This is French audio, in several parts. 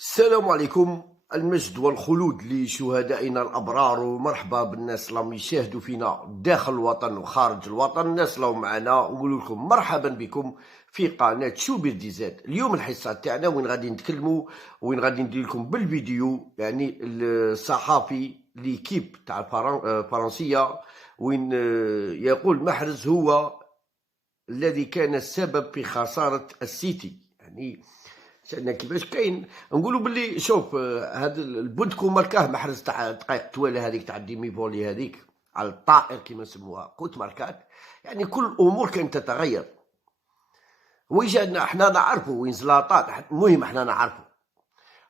السلام عليكم. المجد والخلود لشهدائنا الأبرار، ومرحبا بالناس اللي يشاهدوا فينا داخل الوطن وخارج الوطن. الناس اللي معنا نقول لكم مرحبا بكم في قناة شوبير دي زاد. اليوم الحصة تاعنا وين غادي نتكلموا، وين غادي ندير لكم بالفيديو يعني الصحافي ليكيب تاع الفرنسية، وين يقول محرز هو الذي كان السبب في خسارة السيتي. يعني شأننا كيفاش كاين نقولوا باللي شوف هذا البودكو ماركاه محرز تاع دقائق طويله هذيك تاع ديمي فولي هذيك على الطائر كما نسموها كوت ماركات. يعني كل الامور كانت تتغير. ويجانا احنا نعرفوا وين زلاطان، المهم احنا نعرفوا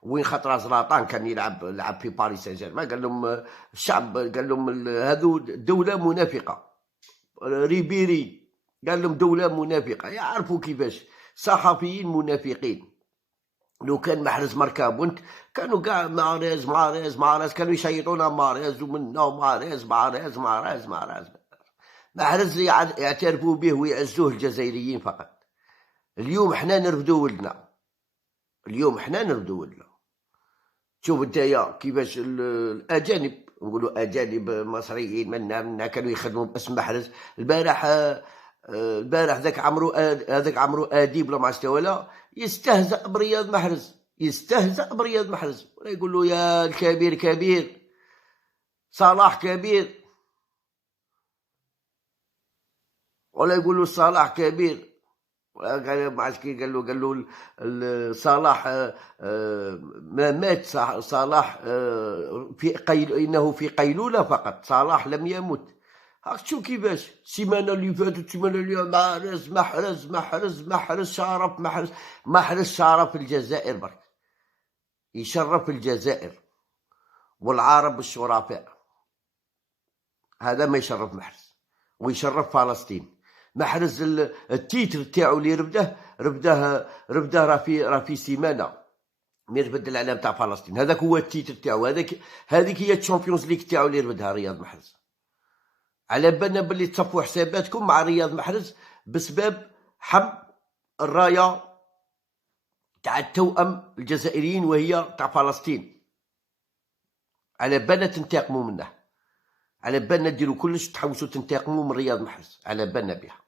وين خطره زلاطان كان لعب في باريس سان جيرمان. قال لهم الشعب، قال لهم هذو دوله منافقه. ريبيري قال لهم دوله منافقه. يعرفوا كيفاش صحفيين منافقين. لو كان محرز مركابونت كانوا كاع ماريز كانوا يشيطونا ماريز ومنا ماريز. محرز يعترفوا به ويعزوه الجزائريين فقط. اليوم حنا نرفدوا ولدنا، شوف نتايا كيفاش الاجانب، نقولوا اجانب مصريين منا كانوا يخدموا باسم محرز. البارح ذاك عمرو اديب ولا ما عرفتش ولا يستهزأ برياض محرز، ولا يقول له يا الكبير كبير، صلاح كبير، ولا يقول له صلاح كبير. قال ما عرفتش كي قال له صلاح ما مات. صلاح انه في قيلولة فقط. صلاح لم يمت. هاك تشوف كيفاش السيمانه اللي فاتت السيمانه اللي محرز شرف الجزائر برك، يشرف الجزائر والعرب الشرفاء. هذا ما يشرف محرز، ويشرف فلسطين. محرز التيتر تاعو اللي رفده راه في سيمانه مي رفد العلم تاع فلسطين. هذاك هو التيتر تاعو، هذيك هي الشامبيونز ليغ تاعو اللي رفدها رياض محرز. على بالنا باللي تصفوا حساباتكم مع رياض محرز بسبب حب الرايه تاع التوأم الجزائريين وهي تاع فلسطين. على بالنا تنتقموا منه، على بالنا ديروا كلش تحوسوا تنتقموا من رياض محرز، على بالنا بها.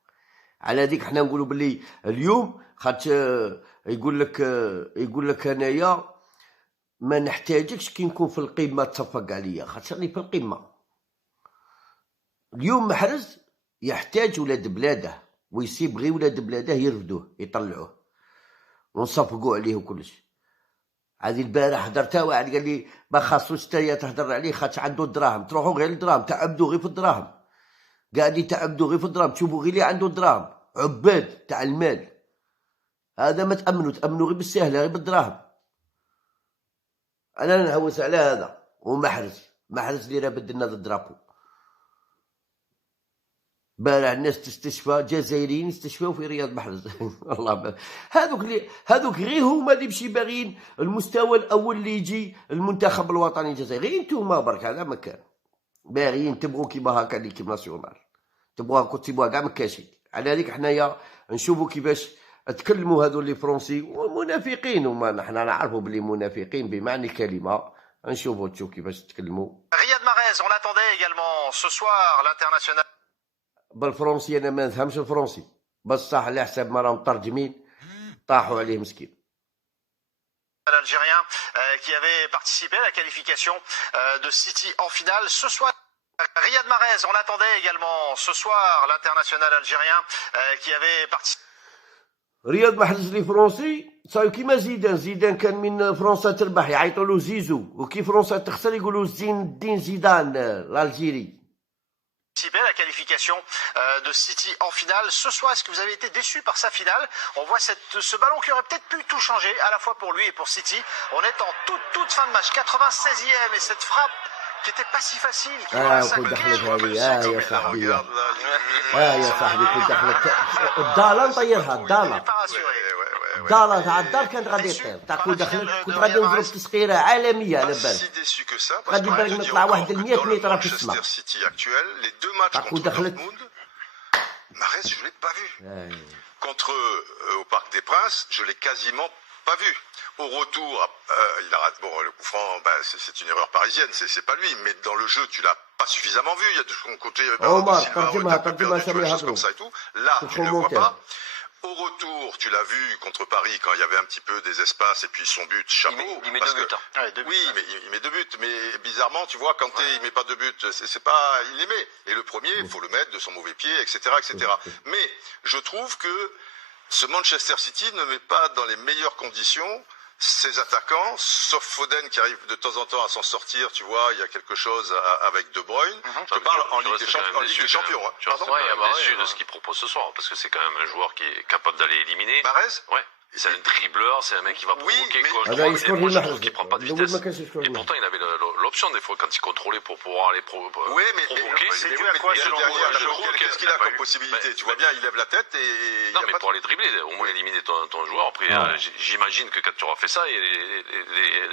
على هذيك حنا نقولوا باللي اليوم خاطر يقول لك انايا ما نحتاجكش كي نكون في القمه تصفق عليا، خاطر راني في القمه. اليوم محرز يحتاج ولاد بلاده، ويسيب غير ولاد بلاده يرفدوه يطلعوه ونصفقوا عليه وكلش. هذه البارح هدرتها واحد قال لي ما خاصوش تايا تهدر عليه خاطر عنده الدراهم. تروحوا غير الدراهم، تعبدوا غير في الدراهم، قاعدين تعبدوا غير في الدراهم. تشوفوا غير اللي عنده الدراهم عباد تاع المال. هذا ما تأمنوا غير بالسهله، غير بالدراهم. انا نهوس على هذا. ومحرز اللي راه بدلنا الدرابو. بارح الناس تستشفى، جزائريين استشفاو في رياض محرز. والله هذوك غير هما اللي مشي باغيين المستوى الاول اللي يجي المنتخب الوطني الجزائري. غير نتوما برك هذا ما كان باغيين تبغوا كيما هكا ليكيب ناسيونال، تبغوها كاع ما كاشي. على هذيك حنايا نشوفوا كيفاش تكلموا هذو اللي فرونسي ومنافقين، وما حنا نعرفوا بلي منافقين بمعنى الكلمه. نشوفوا كيفاش تكلموا. Riyad Mahrez, on l'attendait également ce soir, l'international بالفرنسي انا ما نفهمش الفرنسي، بصح على حساب ما راهم مترجمين طاحوا عليه مسكين. algérien qui avait participé à la qualification de City en finale ce soir. Riyad Mahrez, on l'attendait également ce soir, l'international algérien qui avait participé. رياض محرز لي فرنسي صاير كيما زيدان كان من فرنسا تربح يعيطوا له زيزو، وكي فرنسا تخسر يقولوا زين الدين زيدان الالجيري. À la qualification de City en finale ce soir. Est-ce que vous avez été déçu par sa finale? On voit ce ballon qui aurait peut-être pu tout changer à la fois pour lui et pour City. On est en toute fin de match, 96e, et cette frappe qui n'était pas si facile. يا صاحبي كنت دخلت الدالة نطيرها. الدالة تاع الدار كانت غادي تطير. كنت غادي نضرب تسقيرة عالمية على بالك. غادي بالك نطلع واحد 100 متر في السماء. كنت دخلت. Mahrez, je ne l'ai pas vu. Contre au Parc des Princes, je l'ai quasiment pas vu. Au retour, il a raté. Bon, le coup franc, c'est une erreur parisienne, c'est pas lui. Mais dans le jeu, tu l'as pas suffisamment vu. Il y a de son côté, Bernardo Silva aurait un peu perdu, tu vois, des choses comme ça et tout. Là, tu ne le vois pas. Au retour, tu l'as vu contre Paris quand il y avait un petit peu des espaces et puis son but, chapeau. Il met deux buts. Oui, mais il met deux buts. Mais bizarrement, tu vois, Kanté, il met pas deux buts. C'est pas, il les met. Et le premier, il faut le mettre de son mauvais pied, etc., etc. Mais je trouve que ce Manchester City ne met pas dans les meilleures conditions ses attaquants, sauf Foden qui arrive de temps en temps à s'en sortir, tu vois, il y a quelque chose avec De Bruyne. Je te parle en Ligue des Champions. Tu restes quand même déçu de ce qu'il propose ce soir, parce que c'est quand même un joueur qui est capable d'aller éliminer. Mahrez ? Ouais. C'est un dribbleur, c'est un mec qui va provoquer gauche, je trouve qu'il prend pas de vitesse. Et pourtant, il avait l'option des fois quand il contrôlait pour pouvoir aller provoquer. C'est dû à quoi selon vous? Qu'est-ce qu'il a comme possibilité? Tu vois bien, il lève la tête et... Non, mais pour aller dribbler, au moins éliminer ton joueur. Après, j'imagine que quand tu auras fait ça, il y a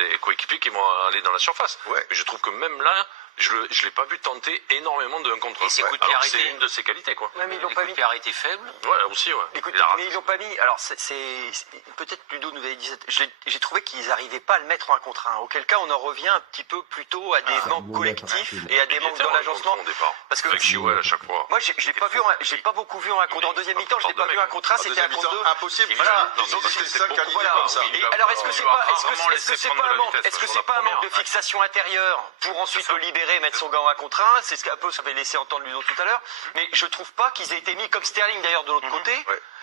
les coéquipiers qui vont aller dans la surface. Mais je trouve que même là, je l'ai pas vu tenter énormément de 1 contre 1. C'est une de ses qualités, quoi. Ouais, mais ils l'ont pas mis. Les arrêtés faibles. Ouais, aussi, ouais. Écoute, mais ils l'ont pas mis. Alors, peut-être Ludo nous avait dit. J'ai trouvé qu'ils n'arrivaient pas à le mettre en 1 contre 1. Auquel cas, on en revient un petit peu plutôt à des manques collectifs et à des manques dans l'agencement. Parce que avec Chihuahua à chaque fois. Moi, j'ai pas beaucoup vu en 1 contre 1. En deuxième mi-temps, je l'ai pas vu en 1 contre 1. C'était 1 contre 2. Impossible. Voilà. C'est ça qualifié comme ça. Alors, est-ce que c'est pas un manque de fixation intérieure pour ensuite le libérer et mettre son gars en 1 contre 1? C'est ce qu'un peu ça avait laissé entendre Ludo tout à l'heure. Mais je trouve pas qu'ils aient été mis comme Sterling d'ailleurs de l'autre côté.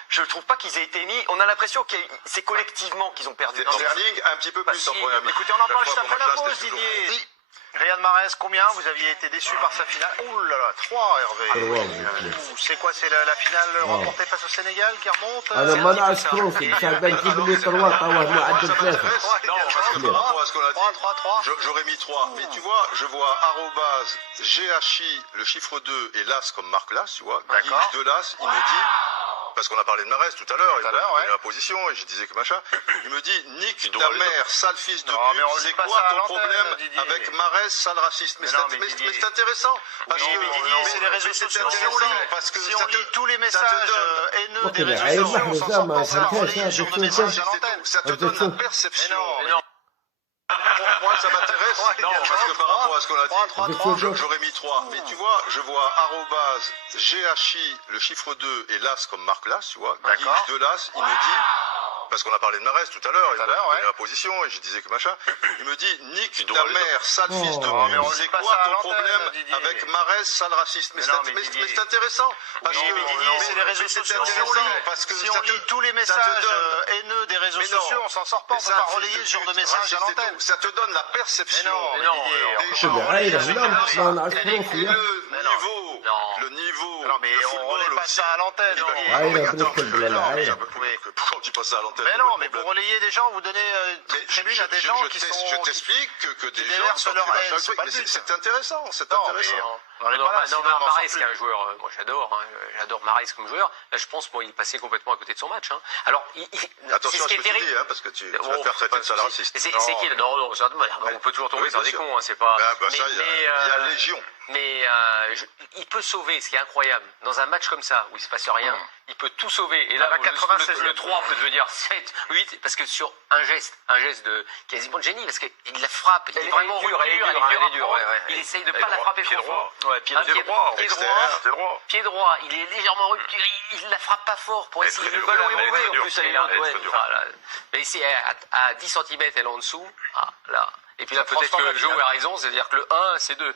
Je ne trouve pas qu'ils aient été mis. On a l'impression que c'est collectivement qu'ils ont perdu. Sterling un petit peu plus en première mi-temps. Écoutez, on en parle juste après la pause, Didier. Riyad Mahrez, combien vous aviez été déçu par sa finale? Ouh là là, 3 Hervé. C'est quoi, c'est la finale remportée face au Sénégal qui remonte? انا ما نعرفش كروسي شعبان كيف اللي 3 طواه معدل 3 Par rapport à ce qu'on a dit, j'aurais mis 3. Mais tu vois, je vois arrobase, GHI, le chiffre 2 et l'As comme marque l'As, tu vois. Geek de l'As, il me dit, parce qu'on a parlé de Mahrez tout à l'heure, il m'a donné la position et je disais que machin, il me dit, nique ta mère, sale fils de pute, c'est quoi ton problème avec Mahrez, sale raciste? Mais c'est intéressant. Parce que Didier, c'est les réseaux sociaux. Si on lit tous les messages haineux des réseaux sociaux, on s'en sort pas, relayer sur de messages à l'antenne. Ça te donne la perception. Moi, ça m'intéresse, parce que par rapport à ce qu'on a dit, j'aurais mis 3. Mais tu vois, je vois arrobase, GHI, le chiffre 2 et l'As comme marque l'As, tu vois. Geek de l'As, il me dit, parce qu'on a parlé de Mahrez tout à l'heure, il m'a donné la position et je disais que machin, il me dit, nique ta mère, sale fils de pute, c'est quoi ton problème avec Mahrez, sale raciste? Mais c'est intéressant. Parce que Didier, c'est les réseaux sociaux. Si on lit tous les messages haineux des réseaux sociaux, on s'en sort pas, on peut pas relayer ce genre de messages à l'antenne. Ça te donne la perception. Le niveau. Non, mais on relaie pas ça à l'antenne. Pourquoi on dit pas ça à l'antenne? Mais non, mais pour relayer des gens, vous donnez tribune à des gens qui sont... Je t'explique que des gens... déversent leur haine. C'est intéressant, c'est intéressant. Mahrez, c'est un joueur, moi j'adore Mahrez comme joueur. Là, je pense, il passait complètement à côté de son match. Alors, attention à ce que tu dis, parce que tu vas faire traiter de sale raciste. C'est qui? Non, on peut toujours tomber sur des cons, c'est pas... Il y a Légion. Mais il peut sauver, ce qui est incroyable. Dans un match comme ça, où il ne se passe rien, il peut tout sauver. Et là, le 3 peut devenir 7, 8, parce que sur un geste de quasiment de génie, parce qu'il la frappe, il est vraiment dur, elle est dure. Il essaye de ne pas la frapper trop fort. Pied droit, il est légèrement rupture, il la frappe pas fort pour essayer. Le ballon est mauvais, en plus, elle est là. Mais ici, à 10 cm, elle est en dessous. Là. Et puis là, peut-être que Joe a raison, c'est-à-dire que le 1, c'est 2.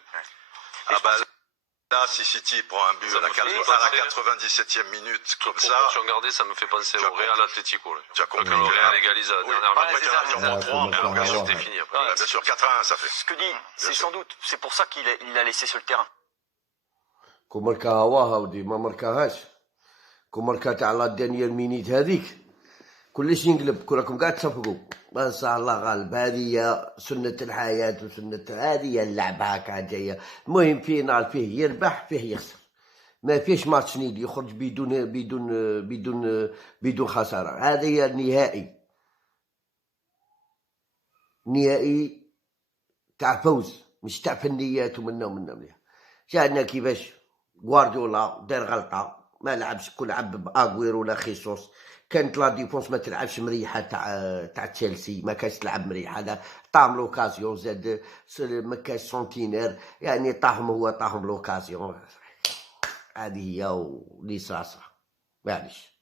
Là, si City prend un but à la 97e minute, comme ça... Tu regardais, ça me fait penser au Real Atlético. Tu as compris. Le Real égalise à la dernière minute. C'était fini après. Bien sûr, 4-1, ça fait. Ce que dit, c'est sans doute, c'est pour ça qu'il l'a laissé sur le terrain. كون ماركاها ودي ما ماركاهاش كون ماركات على الدنيا المينيت هذيك كلش ينقلب كلكم قاعد تصفقوا ما شاء الله غالب هذه هي سنة الحياة وسنة هذه هي اللعبة هكا جاية المهم فينال فيه يربح فيه يخسر ما فيش ماتش نيل يخرج بدون خسارة هذه هي النهائي تاع فوز مش تاع فنيات ومنا مليح شاهدنا كيفاش غوارديولا دار غلطة ما لعبش كل لعب بأغوير ولا خيسوس كانت لا ديفونس ما تلعبش مريحه تاع تشيلسي، ما كانش تلعب مريحه. هذا طاهم لوكازيون، زاد ما كانش سونتينير، يعني طاهم لوكازيون. هذه هي ولي صاصه معليش.